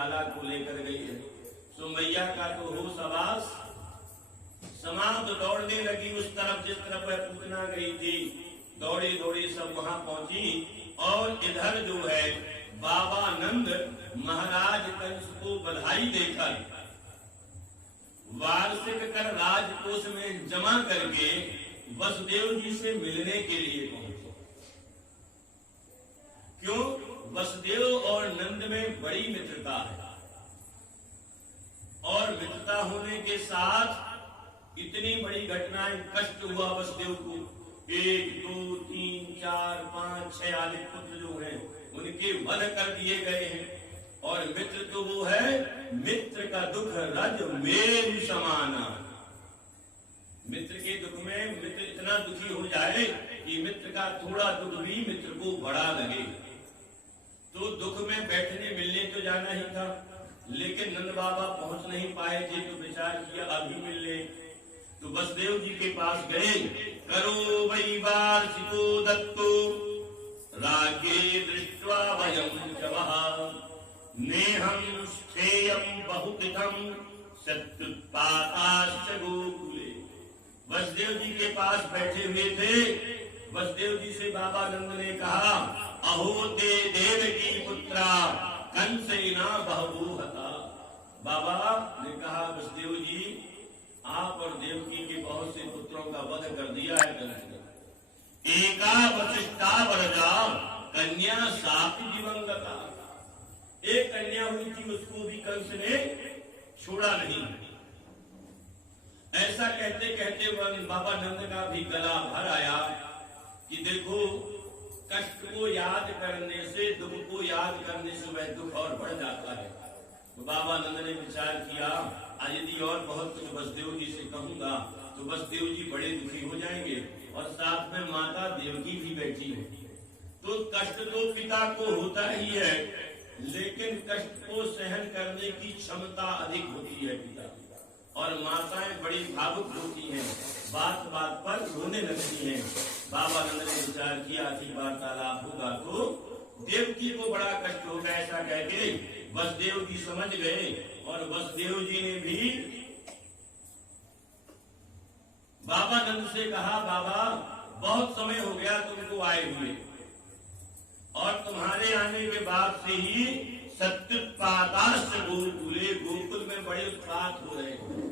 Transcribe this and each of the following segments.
लाला को लेकर गई है। तो मैया का तो हो सवास समाप्त, दौड़ने लगी उस तरफ जिस तरफ वह पूतना गई थी। दौड़ी दौड़ी सब वहां पहुंची और इधर जो है बाबा नंद महाराज कंस को बधाई देकर वार्षिक कर राजकोष में जमा करके वसुदेव जी से मिलने के लिए पहुंचे। क्यों? वसुदेव और नंद में बड़ी मित्रता है और मित्रता होने के साथ इतनी बड़ी घटनाएं, कष्ट हुआ वसुदेव को। 1 2 3 4 5 6 आदि पुत्र जो हैं उनके वध कर दिए गए हैं। और मित्र तो वो है, मित्र का दुख रज मेरु समाना। मित्र के दुख में मित्र इतना दुखी हो जाए कि मित्र का थोड़ा दुख भी मित्र को बड़ा लगे। तो दुख में बैठने मिलने तो जाना ही था, लेकिन नंद बाबा पहुंच नहीं पाए थे। तो विचार किया अभी मिल ले। तो वसुदेव जी के पास गए। करो वै वार्षिको दत्तो रागे दृष्ट्वा वयं जवः नेहं स्थेयं बहुतिथं सत्युत्पाताश्च गोकुले। वसुदेव जी के पास बैठे हुए थे। वसुदेव जी से बाबा नंद ने कहा, अहो ते देवकी पुत्रा कंसेना बहु हता। बाबा ने कहा, वसुदेव जी आप और देवकी के बहुत से पुत्रों का वध कर दिया है कंस ने। एका वशिष्ठा वरजा कन्या सापि दिवंगता। एक कन्या हुई थी, उसको भी कंस ने छोड़ा नहीं। ऐसा कहते कहते बाबा नंद का भी गला भर आया कि देखो, कष्ट को याद करने से, दुख को याद करने से वह दुख और बढ़ जाता है। तो बाबा नंद ने विचार किया, आज यदि और बहुत कुछ वसुदेव जी से कहूंगा तो वसुदेव जी बड़े दुखी हो जाएंगे और साथ में माता देवकी भी बैठी है। तो कष्ट तो पिता को होता ही है, लेकिन कष्ट को सहन करने की क्षमता अधिक होती है पिता की। और माताएं बड़ी भावुक होती हैं, बात बात पर रोने लगती हैं। बाबा नंद ने विचार किया कि वार्तालाप होगा तो देवकी को बड़ा कष्ट होगा। ऐसा कहके वसुदेव जी समझ गए और वसुदेव जी ने भी बाबा नंद से कहा, बाबा बहुत समय हो गया तुमको आए हुए और तुम्हारे आने के बाद से ही सत्युत्पाताश्च गोकुले, गोकुल में बड़े उत्पात हो रहे हैं,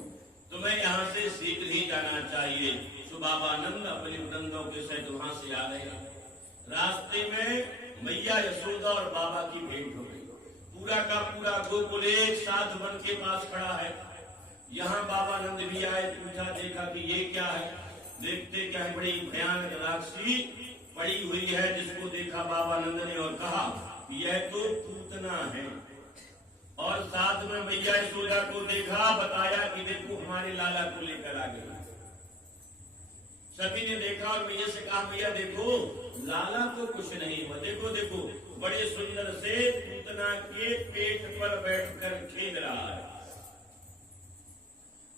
तुम्हें यहाँ से शीघ्र ही जाना चाहिए। तो बाबा नंद अपने वृंदों के सहित वहां से आ गए। रास्ते में मैया यशोदा और बाबा की भेंट हो गई। पूरा का पूरा गोकुल एक साथ वन के पास खड़ा है। यहाँ बाबा नंद भी आए, पूछा, देखा कि ये क्या है। देखते क्या है, बड़ी भयानक राक्षसी पड़ी हुई है, जिसको देखा बाबा नंद ने और कहा यह तो पूतना है। और साथ में मैया यशोदा को देखा, बताया कि देखो हमारे लाला को लेकर आ गई। सभी ने देखा और मैया से कहा, मैया देखो लाला को कुछ नहीं हुआ, देखो देखो बड़े सुंदर से पूतना के पेट पर बैठकर खेल रहा है।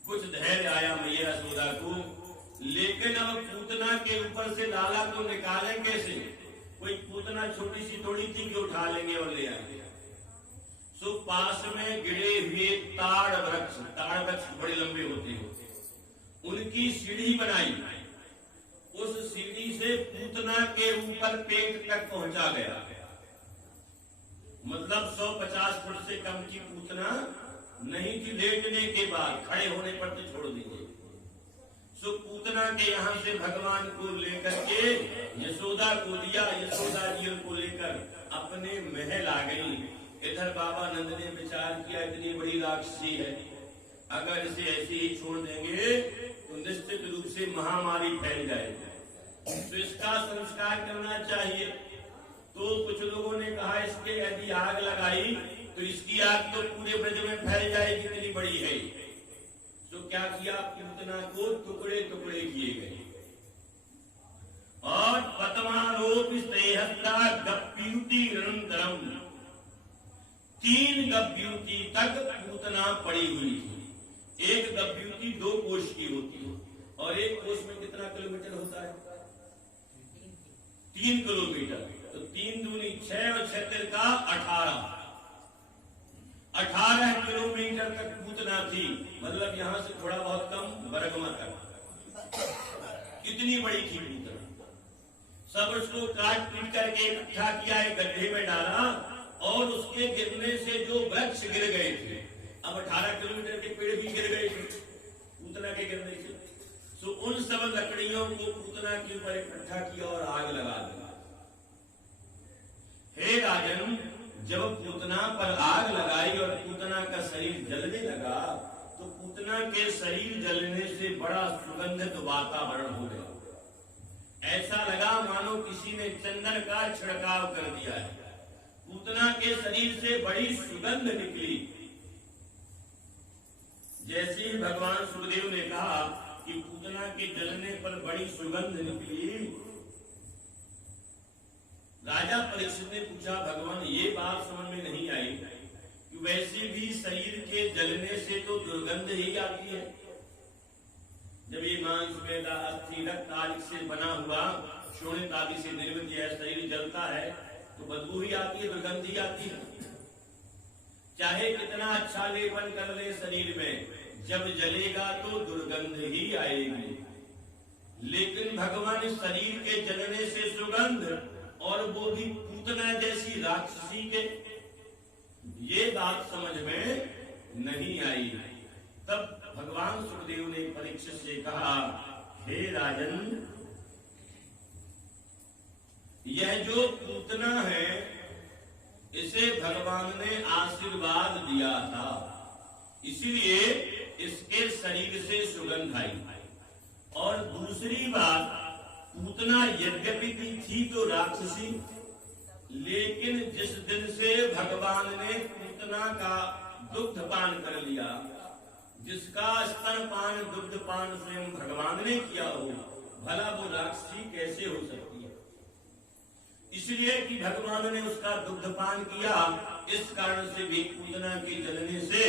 कुछ धैर्य आया मैया यशोदा को, लेकिन अब पूतना के ऊपर से लाला को निकालें कैसे? कोई पूतना छोटी सी थोड़ी थी कि उठा लेंगे और ले आएंगे। सो पास में गिरे हुए ताड़ वृक्ष बड़े लंबे होते हैं, उनकी सीढ़ी बनाई। उस सीढ़ी से पूतना के ऊपर पेट तक पहुंचा गया। मतलब 150 फुट से कम की पूतना नहीं थी। लेटने के बाद खड़े होने पर तो छोड़ दीजिए। सो पूतना के यहाँ से भगवान को लेकर के यशोदा को दिया। यशोदा जी को लेकर अपने महल आ गई। इधर बाबा नंद ने विचार किया, इतनी बड़ी राक्षसी है, अगर इसे ऐसे ही छोड़ देंगे तो निश्चित रूप से महामारी फैल जाएगी, तो इसका संस्कार करना चाहिए। तो कुछ लोगों ने कहा इसके यदि आग लगाई तो इसकी आग तो पूरे ब्रज में फैल जाएगी, इतनी बड़ी है। तो क्या किया, पूतना को टुकड़े टुकड़े किए गए और पतमारोप स्नेहस्ता गप्यूति निरंतरम, 3 गप्यूति तक पूतना पड़ी हुई थी। एक गप्यूति 2 कोष की होती है और एक कोष में कितना किलोमीटर होता है? 3 किलोमीटर। तो 3 दूनी 6 और 6 का 18 18 किलोमीटर तक पूतना थी, मतलब यहाँ से थोड़ा बहुत कम बरगमा तक। कितनी बड़ी थी पूतना। सब उसको काट पीट करके इकट्ठा किया, एक गड्ढे में डाला और उसके गिरने से जो वृक्ष गिर गए थे, अब 18 किलोमीटर के पेड़ भी गिर गए थे पूतना के गिरने से, तो उन सब लकड़ियों को पूतना के ऊपर इकट्ठा किया और आग लगा दिया। हे राजन, जब पूतना पर आग लगाई और पूतना का शरीर जलने लगा, तो पूतना के शरीर जलने से बड़ा सुगंधित वातावरण हो गया। ऐसा लगा मानो किसी ने चंदन का छिड़काव कर दिया है। पूतना के शरीर से बड़ी सुगंध निकली। जैसे ही भगवान सुखदेव ने कहा कि पूतना के जलने पर बड़ी सुगंध निकली, राजा परीक्षित ने पूछा, भगवान ये बात समझ में नहीं आई कि वैसे भी शरीर के जलने से तो दुर्गंध ही आती है। जब ये मांस मेदा अस्थि रक्त आदि से बना हुआ शोणित आदि से निर्मित यह शरीर जलता है तो बदबू ही आती है, दुर्गंध ही आती है। चाहे कितना अच्छा लेपन कर ले शरीर में, जब जलेगा तो दुर्गंध ही आएगी। लेकिन भगवान शरीर के जलने से सुगंध, और वो भी पूतना जैसी राक्षसी के, ये बात समझ में नहीं आई। तब भगवान सुखदेव ने परीक्षित से कहा, हे राजन, यह जो पूतना है इसे भगवान ने आशीर्वाद दिया था, इसीलिए इसके शरीर से सुगंध आई। और दूसरी बात, पूतना यद्यपि थी तो राक्षसी, लेकिन जिस दिन से भगवान ने पूतना का दुग्ध पान कर लिया, जिसका स्तनपान दुग्धपान स्वयं भगवान ने किया हो, भला वो राक्षसी कैसे हो सकती है। इसलिए कि भगवान ने उसका दुग्धपान किया, इस कारण से भी पूतना के जलने से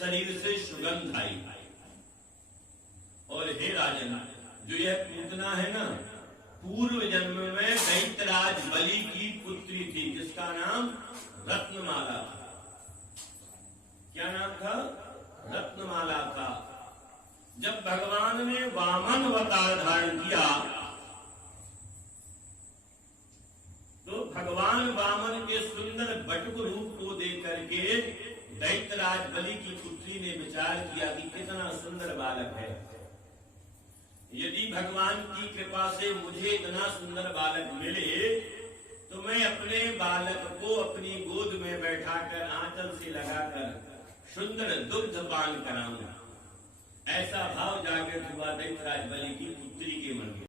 शरीर से सुगंध आई। और हे राजन, जो यह पूतना है ना, पूर्व जन्म में दैत्यराज बलि की पुत्री थी, जिसका नाम रत्नमाला था। क्या नाम था? रत्नमाला था। जब भगवान ने वामन अवतार धारण किया, तो भगवान वामन के सुंदर बटुक रूप को देख करके दैत्यराज बलि की पुत्री ने विचार किया कि कितना सुंदर बालक है। यदि भगवान की कृपा से मुझे इतना सुंदर बालक मिले, तो मैं अपने बालक को अपनी गोद में बैठाकर आंचल से लगाकर सुंदर दुग्ध पान कराऊंगा। ऐसा भाव जागृत हुआ दैत्यराज बलि की पुत्री के मन में।